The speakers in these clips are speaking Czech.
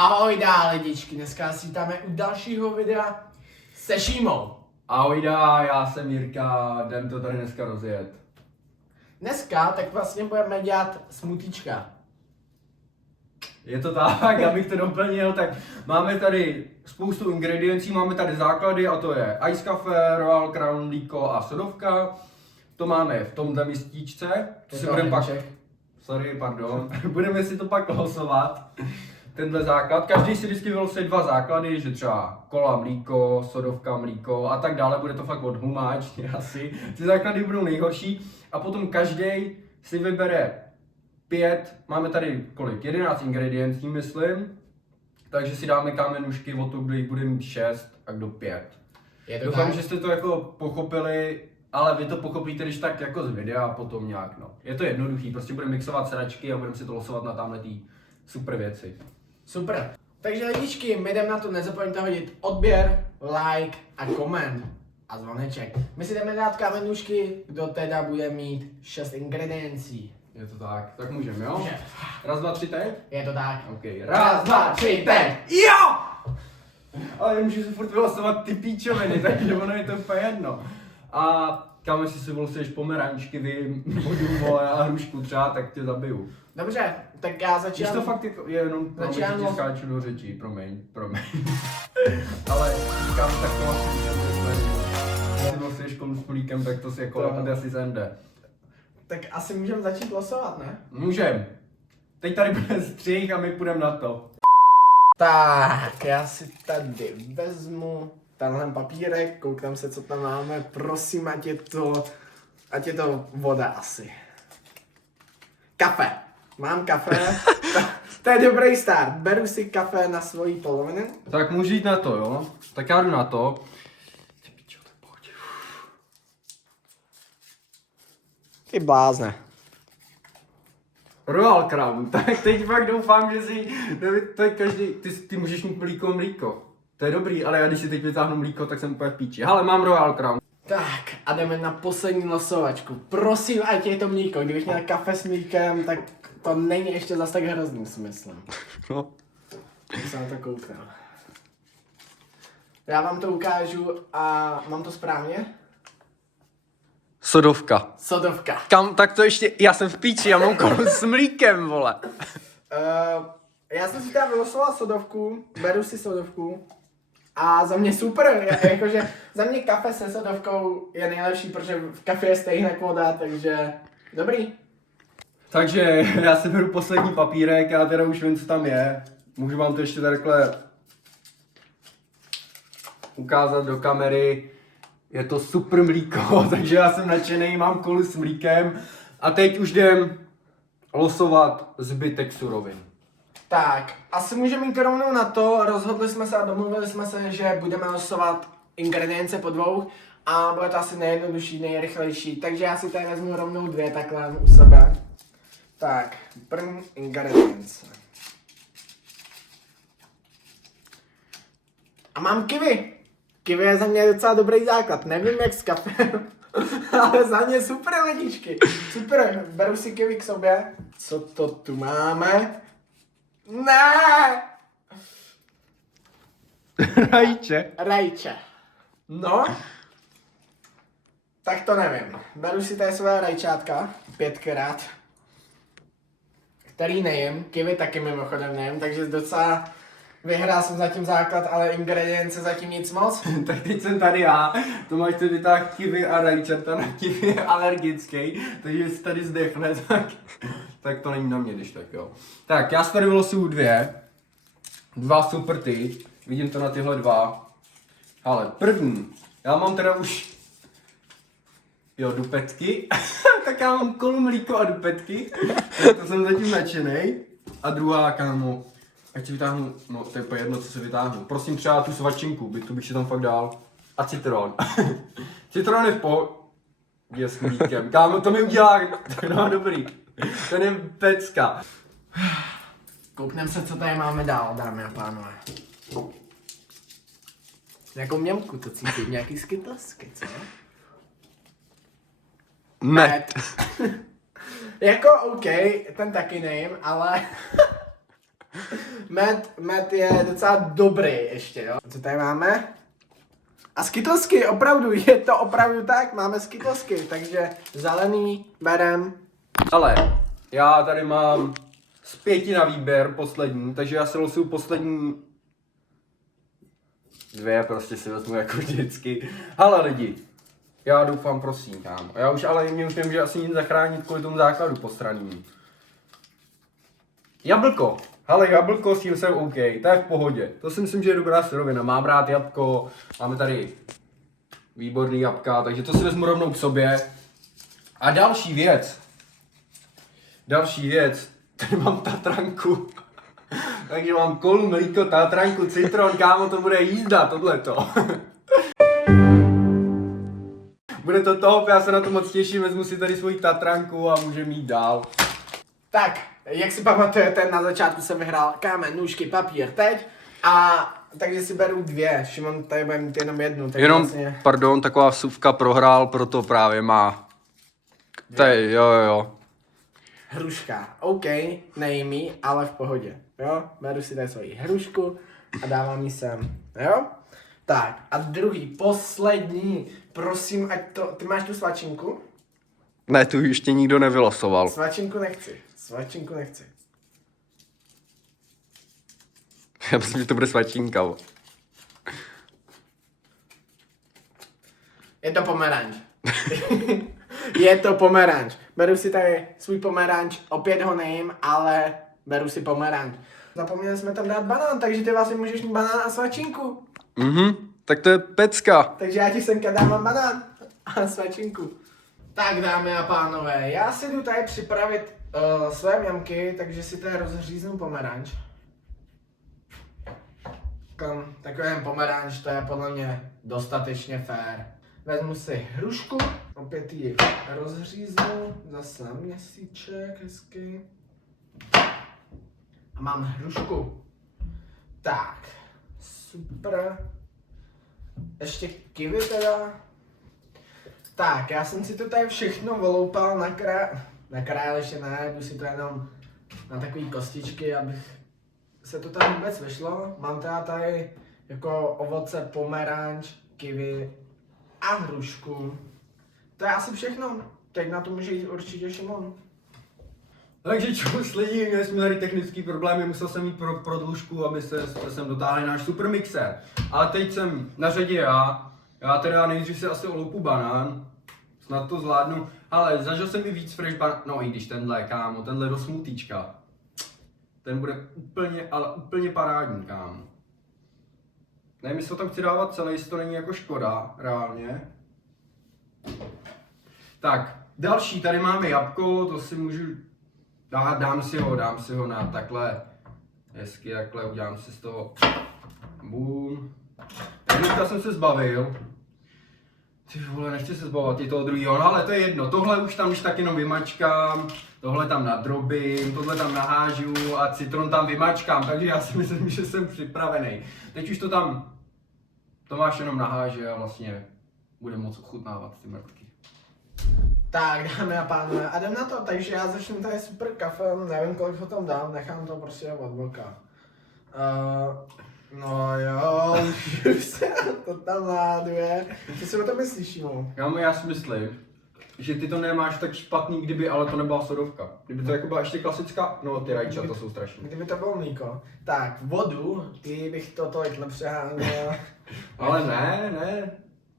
Ahoj dál lidičky, dneska si vítáme u dalšího videa se Šímou. Ahoj dá, já jsem Jirka, jdem to tady dneska rozjet. Dneska tak vlastně budeme dělat smutíčka. Je to tak, abych to doplnil, tak máme tady spoustu ingrediencí, máme tady základy a to je Ice Cafe, Royal Crown, mlíko a sodovka. To máme v tomhle mistíčce, to si budeme pak... Sorry, pardon. Budeme si to pak losovat. Tenhle základ, každý si vždycky vylosuje dva základy, že třeba kola, mlíko, sodovka, mlíko a tak dále, bude to fakt od humáč, asi. Ty základy budou nejhorší a potom každý si vybere 5, máme tady kolik, 11 ingrediencí, myslím, takže si dáme kámenušky o to, kdo jich bude mít 6 a kdo 5. Doufám, že jste to jako pochopili, ale vy to pochopíte když tak jako z videa a potom nějak, no. Je to jednoduchý, prostě budeme mixovat sračky a budeme si to losovat na tamhletý super věci. Super. Takže lidičky, my jdeme na to, nezapomeňte hodit odběr, like a koment a zvoneček. My si jdeme dát kamenušky, kdo teda bude mít 6 ingrediencí. Je to tak, tak můžeme, jo? Může. Raz, dva, tři, teď? Je to tak. OK, Raz, dva, tři, teď! Jo! Ale nemůžu si furt vylosovat ty píčoviny, takže ono je to úplně jedno. A kam si vylosuješ pomerančky, vodu, vole a hrušku třeba, tak tě zabiju. Dobře, tak já Když začínám. to fakt jako, je jenom Začínám ti skáču do řečí, promiň. Ale říkám, tak to asi můžeme. Když si vylosuješ kolu s políkem, tak to si jako asi zende. Tak asi můžeme začít losovat, ne? Můžem. Teď tady bude střih a my půjdeme na to. Tak, já si tady vezmu tenhle papírek, koukám se, co tam máme, prosím, ať je to voda asi. Kafe. Mám kafe, to je dobrý start, beru si kafe na svoji polovinu. Tak můžu jít na to, jo? Tak já jdu na to. Ty pičo, tak pojď. Ty blázne. Royal Crown, tak teď fakt doufám, že si, to je každý, ty můžeš mít mlíko. To je dobrý, ale já když si teď vytáhnu mlíko, tak jsem úplně v píči. Hele, mám Royal Crown. Tak a jdeme na poslední losovačku. Prosím, ať je to mlíko, kdybych měl kafe s mlíkem, tak to není ještě zas tak hrozným smyslem. No. Když se na to koukám. Já vám to ukážu a mám to správně? Sodovka. Sodovka. Kam, tak to ještě, já jsem v píči, já mám kolu s mlíkem, vole. Já jsem si tam vylosoval sodovku, beru si sodovku a za mě super, jakože za mě kafe se sodovkou je nejlepší, protože v kafe je stejně voda, takže dobrý. Takže já si beru poslední papírek, já teda už vím, co tam je. Můžu vám to ještě takhle ukázat do kamery. Je to super mlíko, takže já jsem nadšený, mám kolu s mlíkem. A teď už jdem losovat zbytek surovin. Tak, asi můžeme jít rovnou na to, rozhodli jsme se a domluvili jsme se, že budeme losovat ingredience po dvou a bude to asi nejjednodušší, nejrychlejší, takže já si tady vezmu rovnou 2 takhle u sebe. Tak, první ingredience. A mám kiwi. Kiwi je za mě docela dobrý základ, nevím jak s kafem, ale za mě super lidičky. Super, beru si kiwi k sobě. Co to tu máme? Ne! Rajče. No. Tak to nevím. Beru si tady své rajčátka, 5krát. Který nejím, kiwi taky mimochodem nejím, takže docela vyhrál jsem zatím základ, ale ingredience zatím nic moc. Tak teď jsem tady já, to máš tady vytáhl kiwi a rajčata, na kiwi je alergický, takže si tady zdechne, tak to není na mě, když tak jo. Tak já si tady vylosuju 2 super ty, vidím to na tyhle 2. Ale první, já mám teda už, jo, dupetky, tak já mám kolu mlíko a dupetky, to jsem zatím nadšenej. A druhá, kámo, ať si vytáhnu, no to je po jedno, co si vytáhnu. Prosím třeba tu svačinku, tu bych si tam fakt dal. A citron. Citron je v pohodě s mlíkem. Kámo, to mi udělá, no dobrý. Ten je pecka. Kouknem se, co tady máme dál, dámy a pánové. Jakou měmku to cítím, nějaký skytosky, co? Met. Jako OK, ten taky nejím, ale Med je docela dobrý ještě, jo. Co tady máme? A skytlsky, opravdu, je to opravdu tak, máme skytlsky, takže zelený berem. Ale já tady mám z 5 na výběr poslední, takže já si losuju poslední 2, prostě si vezmu jako vždycky. Hele lidi, já doufám, prosím, kámo. Já už ale mě už nemůže asi nic zachránit kvůli tomu základu postraným. Jablko. Hele, jablko s tím jsem OK, to je v pohodě. To si myslím, že je dobrá surovina. Mám rád jabko, máme tady výborný jabka, takže to si vezmu rovnou k sobě. A další věc, tady mám tatranku. Takže mám kolu, mlíko, tatranku, citron, kámo, to bude jízda, tohleto. Bude to top, já se na to moc těším, vezmu si tady svoji tatranku a můžeme jít dál. Tak, jak si pamatujete, na začátku jsem vyhrál kámen, nůžky, papír, teď. A takže si beru 2, Šimon tady bude mít jenom jednu. Tak Jenom, vlastně... pardon, taková vsuvka, prohrál, proto právě má. Tady, jo. Hruška, OK, nejmí, ale v pohodě, jo. Beru si tady svoji hrušku a dávám ji sem, jo. Tak, a druhý, poslední, prosím, ať to, ty máš tu svačinku? Ne, tu ještě nikdo nevylosoval. Svačinku nechci. Já myslím, že to bude svačínka. Je to pomeranč. Je to pomeranč. Beru si tady svůj pomeranč, opět ho nejím, ale beru si pomeranč. Zapomněli jsme tam dát banán, takže ty vlastně můžeš mít banán a svačinku. Tak to je pecka. Takže já ti semka dávám banán a svačinku. Tak dámy a pánové, já si jdu tady připravit své mňamky, takže si tady rozříznu pomeranč. Takový pomeranč, to je podle mě dostatečně fér. Vezmu si hrušku, opět ji rozříznu, zase na měsíček, hezky. A mám hrušku. Tak, super. Ještě kiwi teda. Tak, já jsem si to tady všechno vyloupal na král ještě ne, jdu si to jenom na takový kostičky, abych se to tam vůbec vyšlo. Mám teda tady jako ovoce pomeranč, kiwi a hrušku. To je asi všechno. Teď na to může jít určitě Šimon. Takže čus lidi, měli jsme tady technický problémy, musel jsem jít pro prodlužku, aby se sem dotáhli náš super mixer. Ale teď jsem na řadě já teda nejdřív si asi oloupu banán, snad to zvládnu, ale zažil jsem i víc fresh banán, no i když tenhle, kámo, tenhle do smutíčka. Ten bude úplně, ale úplně parádní, kámo. Nevím, jestli to tam chci dávat celé, jestli to není jako škoda, reálně. Tak, další, tady máme jabko, to si můžu dám si ho na takhle hezky, takhle udělám si z toho boom. Dneska jsem se zbavil. Ty vole, nechci se zbavovat i toho druhého, no ale to je jedno. Tohle už tam tak jenom vymačkám, tohle tam nadrobím, tohle tam nahážu a citron tam vymačkám, takže já si myslím, že jsem připravený. Teď už to tam Tomáš jenom naháže a vlastně bude moc ochutnávat ty mrtky. Tak, dámy a pánové, a jdem na to, takže já začnu tady super kafem, nevím kolik ho tam dám, nechám to prostě od vlka. No jo, už se to tam láduje. Co si o tom myslíš, Šimo? Já si myslím, že ty to nemáš tak špatný, kdyby ale to nebyla sodovka. Kdyby to jako byla ještě klasická, no ty rajčata jsou strašný. Kdyby to bylo mlíko. Tak, vodu, ty bych to tolik nepřeháněl. Ale ne.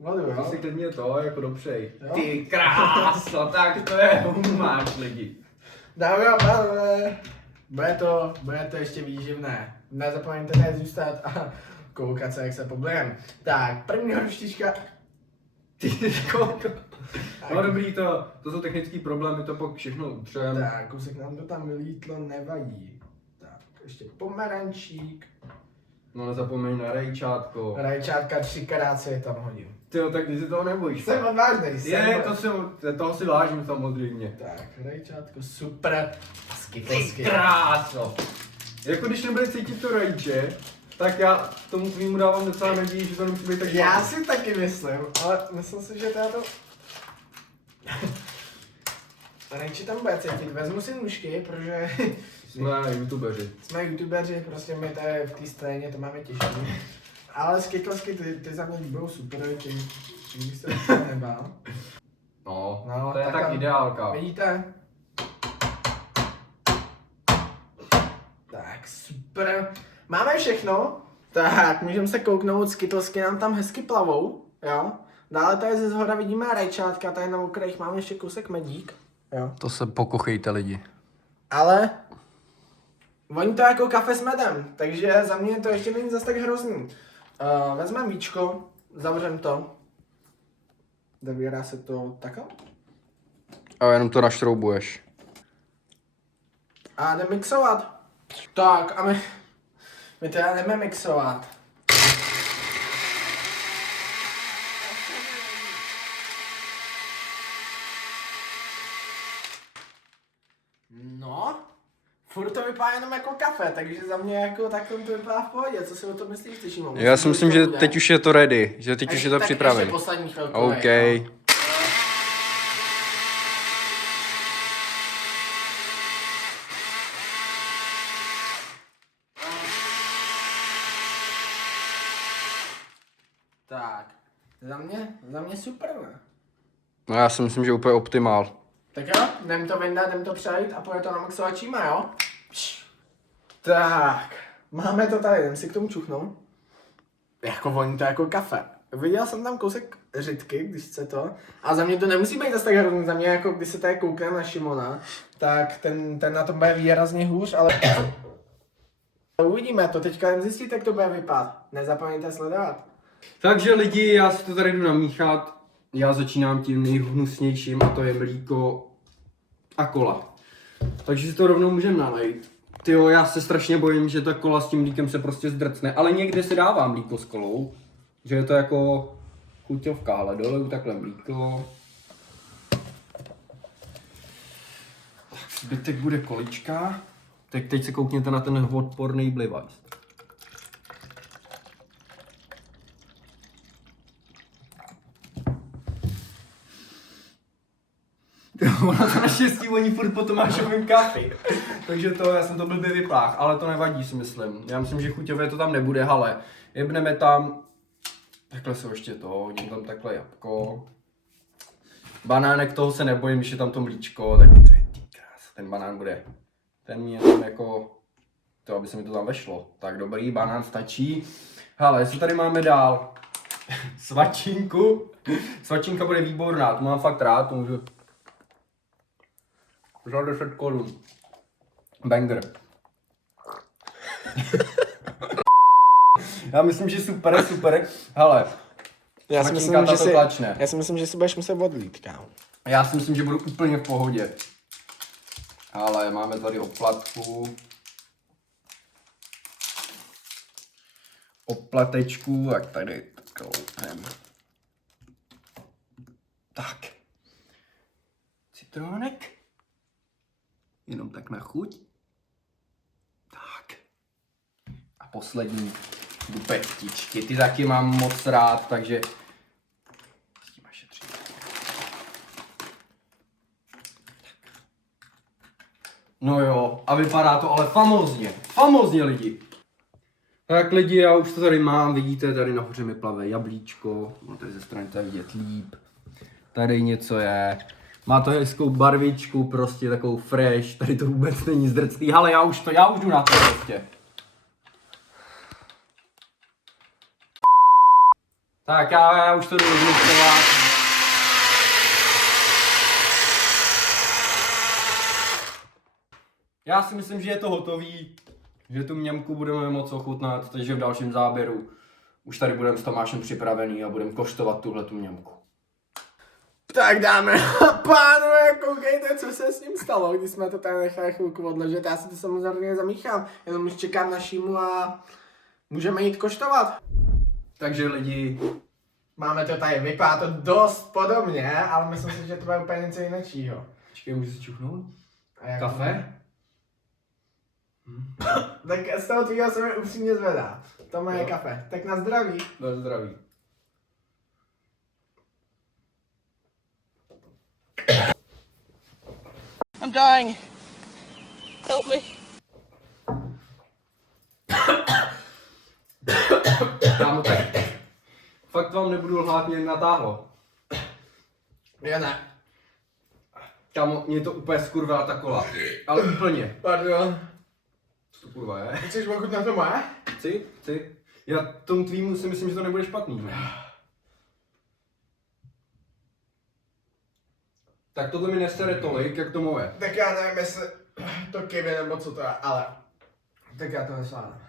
Vodu, jo? To si klidně to, jako dopřej. Jo? Ty kráso, tak to je máš lidi. Dámy a pánové, bude to ještě výživné. Nezapomeňte tady zůstat a koukat se, jak se poblijeme. Tak, první hruštička. No dobrý, to jsou technické problémy, to pak všechno utřem. Tak, kousek nám to tam vylítlo, nevadí. Tak, ještě pomerančík. No nezapomeň na rajčátko. Rajčátka 3krát si je tam hodím. Tyjo, tak ty si toho nebojíš. Jsem odvážnej, toho si vážím samozřejmě. Tak, rajčátko, super. Skytelsky. Kráso. Jako když nebude cítit to rajče, tak já tomu tvýmu dávám docela naději, že to nemusí být tak Já špatný. si taky myslím, ale myslím si, že teda to... Rajče tam bude cítit, vezmu si nůžky, protože Jsme youtubeři. Jsme youtubeři, prostě my tady v té scéně to máme těžké. Ale Skittlesky, ty za mě budou super, tím bych se to nebál. No, to je tak ideálka. Vidíte? Tak, super. Máme všechno. Tak, můžeme se kouknout, Skittlesky nám tam hezky plavou, jo. Dále tady ze zhora vidíme rajčátka, tady na okrajích máme ještě kousek medík, jo. To se pokochejte lidi. Ale voní to jako kafe s medem, takže za mě to ještě není zas tak hrozný. Vezmeme víčko, zavřem to. Zavírá se to takhle. A jenom to našroubuješ. A jdeme mixovat. Tak a my teda jdeme mixovat. No, furt to vypadá jenom jako kafe, takže za mě jako takhle to vypadá v pohodě. Co si o to myslíš, ty Šimon? Já si myslím, že teď už je to ready, že teď už je to tak připravené. ještě poslední chvilku. OK. No. Tak, za mě super, ne? No já si myslím, že úplně optimál. Tak jo, jdem to vyndat, jdem to přejít a pojď to na maxovačíma, jo? Tak, máme to tady, jdem si k tomu čuchnout. Jako voní to jako kafe. Viděl jsem tam kousek řitky, když chce to. A za mě to nemusí být zase tak hrozný, za mě jako když se tady koukneme na Šimona, tak ten na tom bude výrazně hůř, ale uvidíme to, teďka jen zjistit, jak to bude vypadat. Nezapomeňte sledovat. Takže lidi, já si to tady jdu namíchat. Já začínám tím nejhnusnějším a to je mlíko a kola. Takže si to rovnou můžeme nalejt. Tyjo, já se strašně bojím, že ta kola s tím mlíkem se prostě zdrcne, ale někde se dává mlíko s kolou. Že je to jako chuťovka, ale doleju takhle mlíko. Tak zbytek bude količka. Tak teď se koukněte na ten odporný blivajs. Ono to naštěstí voní furt po Tomášovém kafi. Takže to, já jsem to blbě vyplách, ale to nevadí si myslím. Já myslím, že chuťově to tam nebude, ale jebneme tam, takhle se ještě to, hodím tam takhle jabko. Banánek, toho se nebojím, když je tam to mlíčko, tak to je ty krás, ten banán bude. Ten mě tam jako, to aby se mi to tam vešlo. Tak dobrý, banán stačí. Hele, jestli tady máme dál svačinku. Svačinka bude výborná, to mám fakt rád, to můžu za 10 korun. Banger. Já myslím, že super, super. Hele, Já si myslím, že si budeš muset odlít, kámo. Já si myslím, že budu úplně v pohodě. Ale máme tady oplatku. Oplatečku, jak tady kloupem. Tak. Citronek. Jenom tak na chuť. Tak. A poslední dupetičky. Ty taky mám moc rád, takže s tím šetřím. No jo, a vypadá to ale famózně. Famózně lidi. Tak lidi, já už to tady mám, vidíte, tady nahoře mi plave jablíčko. No tady ze strany to je vidět líp. Tady něco je. Má to hezkou barvičku, prostě takovou fresh, tady to vůbec není zdrcklý, ale já už jdu na to prostě. Tak já už to jdu rozmixovat. Já si myslím, že je to hotový, že tu měmku budeme moc ochutnat, takže v dalším záběru už tady budeme s Tomášem připravený a budeme koštovat tuhletu měmku. Tak dáme a pánové, koukejte, co se s ním stalo, když jsme to tady nechali chvilku odležet. Já si to samozřejmě zamíchám, jenom už čekám na Šímu a můžeme jít koštovat. Takže lidi, máme to tady, vypadá to dost podobně, ale myslím si, že to bude úplně něco jiného. počkej, můžu si čuchnout? A Kafe? Tak z toho tvýho se mi upřímně zvedá. To moje kafe. Tak na zdraví. Na zdraví. I'm dying. Help me. fakt vám nebudu lhát, mě natáhlo. Já ne. Kámo, mě to úplně skurvila ta kola. Ale úplně. Pardon. Co to kurva je? Chceš pokud na to moje? Chci. Já tomu tvýmu si myslím, že to nebude špatný. Ne? Tak tohle mi nesere tolik, jak to moje. Tak já nevím, jestli to kiwi nebo co to je, ale tak já to nesvládám.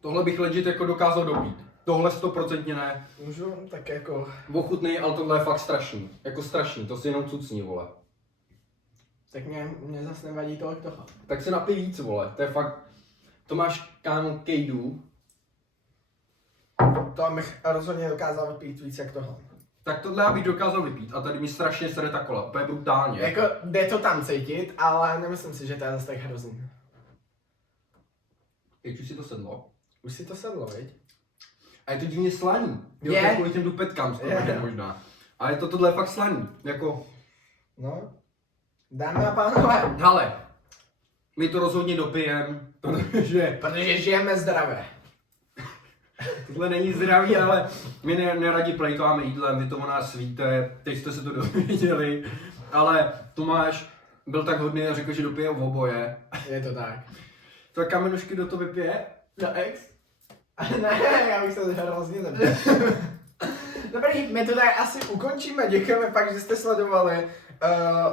Tohle bych legit jako dokázal dobít. Tohle 100% ne. Můžu tak jako... Ochutnej, ale tohle je fakt strašný. Jako strašný, to si jenom cucní, vole. Tak mě zase nevadí tolik toho. Tak si napij víc, vole. To je fakt... To máš, kámo, kejdu. To bych rozhodně dokázal vypít víc jak toho. Tak tohle já bych dokázal vypít a tady mi strašně sere ta kola, úplně brutálně. Jako jde to tam cítit, ale nemyslím si, že to je zase tak hrozný. Jak už si to sedlo? Už si to sedlo, viď? A je to divně slaný. Jo, Je. to je kvůli těm dupetkám skoro, Je. možná. Ale tohle je fakt slaný. Jako, No. Dámy a pánové, hele, my to rozhodně dopijem, protože protože žijeme zdravě. tohle není zdravý, ale my neradi plejtváme jídlem, vy to o nás víte, teď jste se to dozvěděli, ale Tomáš byl tak hodný a řekl, že dopije v oboje. Je to tak. Tak kamenušky do to vypije? No ex? Ne, já bych se hrozně nebyl. Dobrý, my to tady asi ukončíme, děkujeme fakt, že jste sledovali.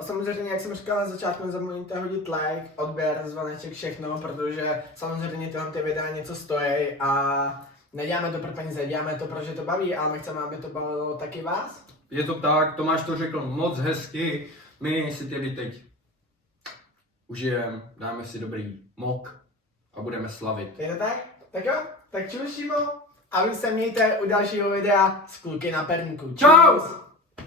Samozřejmě, jak jsem říkal na začátku, nezapomeňte hodit like, odběr, zvoneček, všechno, protože samozřejmě tyhle ty videa něco stojí a neděláme to pro peníze, děláme to, protože to baví, ale my chceme, aby to bavilo taky vás. Je to tak, Tomáš to řekl moc hezky, my si tedy teď užijeme, dáme si dobrý mok a budeme slavit. Je to tak? Tak jo, tak čus, Šimo, a vy se mějte u dalšího videa s kluky na perníku. Čau! Čus.